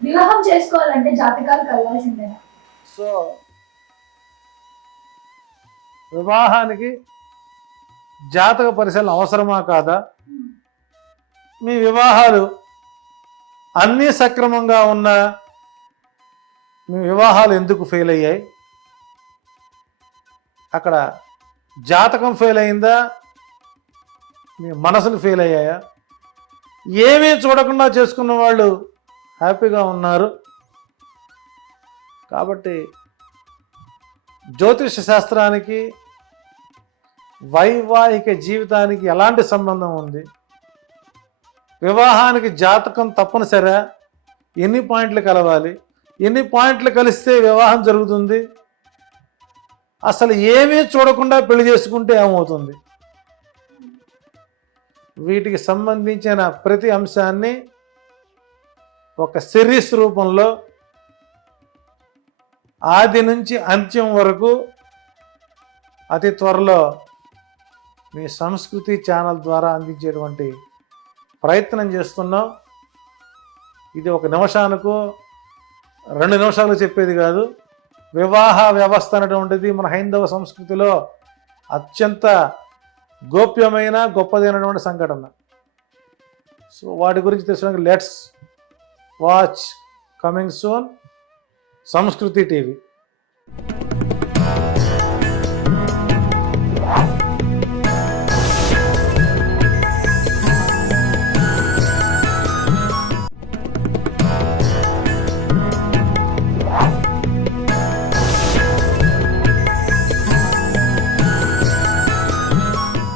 వివాహం చేసుకోవాలంటే జాతకాలు కలవాల్సిందేనా? సో వివాహానికి జాతక పరిశీలన అవసరమా కాదా? మీ వివాహాలు అన్నీ సక్రమంగా ఉన్న మీ వివాహాలు ఎందుకు ఫెయిల్ అయ్యాయి? అక్కడ జాతకం ఫెయిల్ అయిందా? మీ మనసులు ఫెయిల్ అయ్యాయా? ఏమీ చూడకుండా చేసుకున్న వాళ్ళు హ్యాపీగా ఉన్నారు. కాబట్టి జ్యోతిష శాస్త్రానికి వైవాహిక జీవితానికి ఎలాంటి సంబంధం ఉంది? వివాహానికి జాతకం తప్పనిసరా ఎన్ని పాయింట్లు కలవాలి? ఎన్ని పాయింట్లు కలిస్తే వివాహం జరుగుతుంది? అసలు ఏమీ చూడకుండా పెళ్ళి చేసుకుంటే ఏమవుతుంది? వీటికి సంబంధించిన ప్రతి అంశాన్ని ఒక సిరీస్ రూపంలో ఆది నుంచి అంత్యం వరకు అతి త్వరలో మీ సంస్కృతి ఛానల్ ద్వారా అందించేటువంటి ప్రయత్నం చేస్తున్నాం. ఇది ఒక నిమిషానికి రెండు నిమిషాలు చెప్పేది కాదు. వివాహ వ్యవస్థ అనేటువంటిది మన హైందవ సంస్కృతిలో అత్యంత గోప్యమైన గొప్పదైనటువంటి సంఘటన. సో వాటి గురించి తెలుసుకోవడానికి let's watch coming soon Sanskriti TV